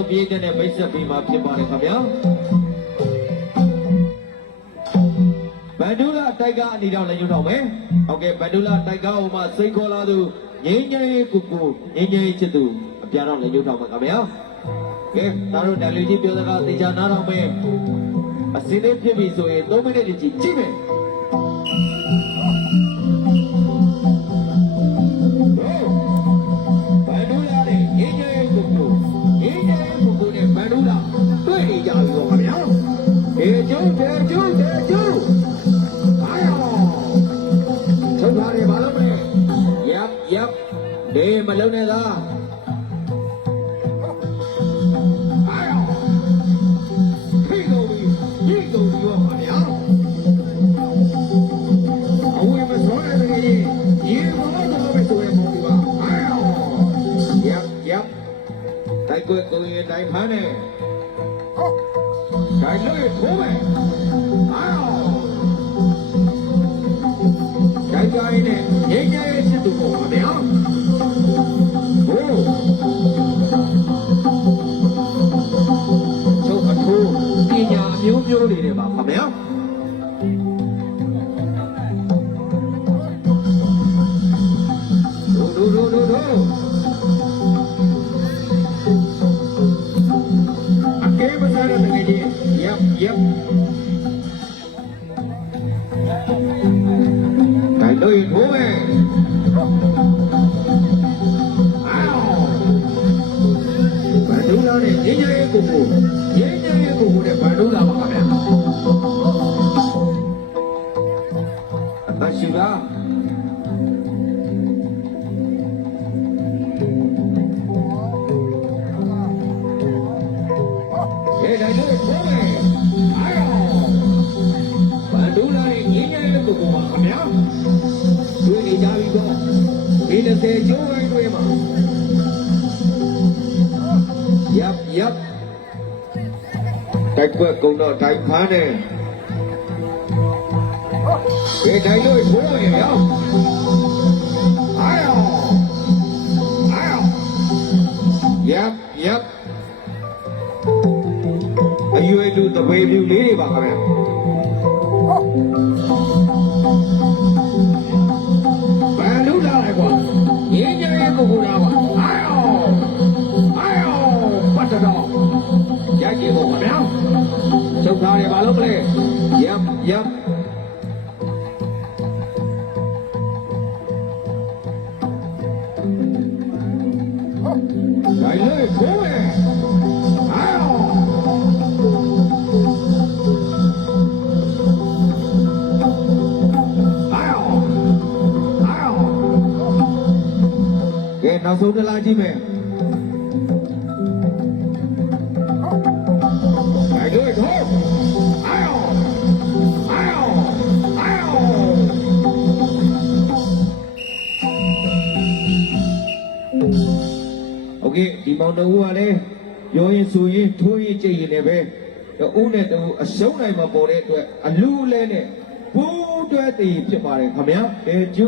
တော်ပြည်တဲ့မိတ်ဆက်ပြီးမှဖြစ်ပါတယ်ခင်ဗျာဘန်ဒူလာတိုက်ကားအနေနဲ့လည်းညွှန်တော့မယ်ဟုတ်ကဲ့ဘန်ဒူလာတိုက်ကားဟိုမှာစိတ်ခေါ်လာသူငိမ့်ငိမ့်ကူကူငိမ့်ငိမ့်ချစ်သူအပြာတော့လည်းညွှန်တော့မယ်ခင်ဗျာကဲဒါတို့တယ်လီကြီးပြောစကားသိချာနားထောင်မယ်အစင်းလေးဖြစ်ပြီဆိုရင်3မိနစ်ကြည့်ကြည့်မယ်ဘန်ဒူလာနဲ့ငိမ့်ငိမ့်ကူကူငိမ့်ငိမ့်ကူကူနဲ့ဘန်ဒူလာတွေ့နေကြပြီပေါ့ခင်ဗျာကျုံတယ်ကျုံတယ်ကျုံအားရောချုပ်ထားတယ်ဘာလို့မလဲရပ်နေမလုံးနဲ့လားအားရောဖိကုန်ပြီညိကုန်ပြီရောပါဗျာအဝေးမစောတဲ့တကယ်ကြီးရေဘောတော့ပဲဆိုရင်မဟုတ်ဘူးပါအားရောရပ်တိုက်ကွက်ကိုရင်တိုင်းဖမ်းနေတိုင်းလို့ထိုးမယ်အားရောတိုင်းကြိုင်းနဲ့ငိမ့်ငိမ့်စစ်သူပေါ့ပါဗျာဟိုချုပ်အထိုးပညာအမျိုးမျိုးတွေနဲ့ပါပါဗျာဒိုအကေးမစားတဲ့တကယ်ကြီးရပ်တိုင်းလို့ထိုးမယ်ဘန်ဒူလာနဲ့ငိမ့်ငိမ့်ကိုနဲ့ဘန်ဒူလာပါခင်ဗျာအသက်ရှိတာတိုင်းလို့ထိုးမယ်အားရောဘန်ဒူလာနဲ့ငိမ့်ငိမ့်ကိုပါခင်ဗျာတွေ့နေကြပြီတော့ဒီ20ကျိုးဝိုင်းတွေမှာရပ်တိုက်ကွက်ကုန်းတော့တိုင်းဖမ်းတယ်ဒီတိုင်းလို့ထိုးမယ်ရောအားရောရပ်အရွယ်လူတပည့်ပြူလေးတွေပါခင်ဗျာဘန်ဒူလာလေကွာငင်းငယ်ကိုလာပါအားရောပတ်တော့ရိုက်ကြည့်ဖို့ခင်ဗျာချုပ်ထားတယ်ဘာလို့မလဲရပ်တိုင်းလေကိုယ်အားရောနောက်ဆုံးတစ်လားကြည့်မယ်အဲ့တို့တော့အားရောโอเคဒီမောင်တော်ကလည်းပြောရင်ဆိုရင်ထိုးရင်ကြိတ်ရင်လည်းပဲတူနဲ့တူအရှုံးနိုင်မှာပေါ်တဲ့အတွက်အလူလဲနဲ့ပူးတွဲတည်ဖြစ်ပါတယ်ခင်ဗျာတဲကျူ